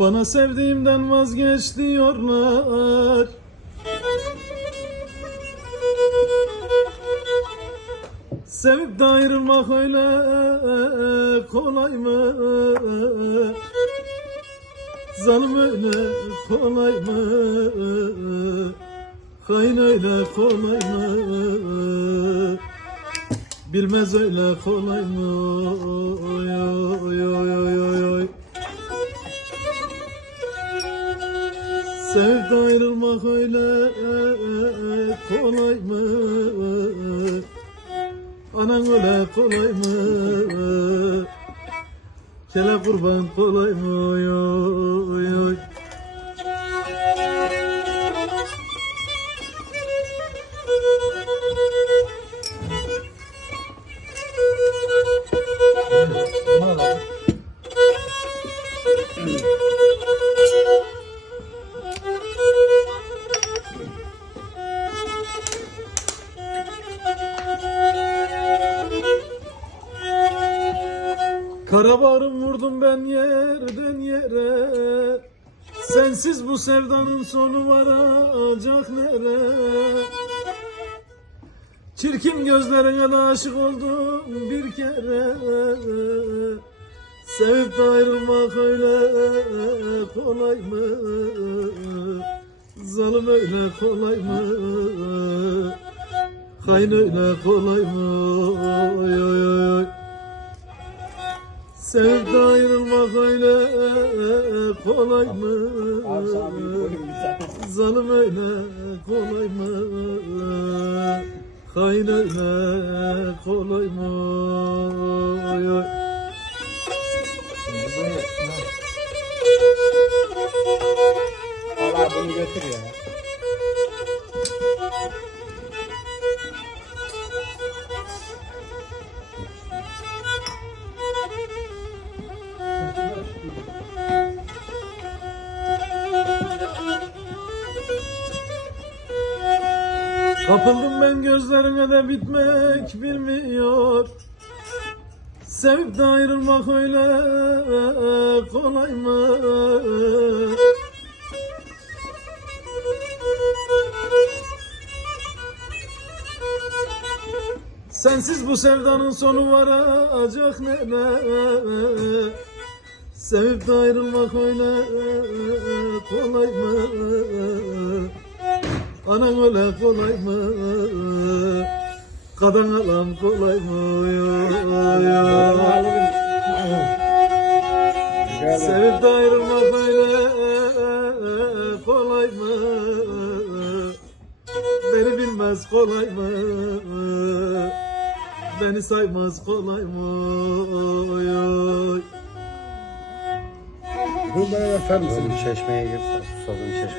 Bana sevdiğimden vazgeç diyorlar Sevip de ayrılmak öyle kolay mı? Zalim öyle kolay mı? Hain öyle kolay mı? Bilmez öyle kolay mı? Sevip de ayrılmak öyle kolay mı? Anan öyle kolay mı? Kele kurban kolay mı? Oy oy oy. Karabarım vurdum ben yerden yere Sensiz bu sevdanın sonu varacak nere Çirkin gözlerine de aşık oldum bir kere Sevip de ayrılmak öyle kolay mı? Zalim öyle kolay mı? Hain öyle kolay mı? Oy oy oy oy Sevip de ayrılmak öyle kolay mı? Zalim öyle kolay mı? Hain öyle kolay mı? Oy oy. Valla bunu götür ya. Kapıldım ben gözlerine de bitmek bilmiyor Sevip de ayrılmak öyle kolay mı? Sensiz bu sevdanın sonu varacak nere? Sevip de ayrılmak öyle kolay mı? Anan öyle kolay mı? Kadan alan kolay mı? Sevip de ayrılmak öyle kolay mı? Beni bilmez kolay mı? Beni saymaz kolay mı? Oy, oy. Bu böyle efendim. Oğlum çeşmeye gir. Susadın çeşmeye.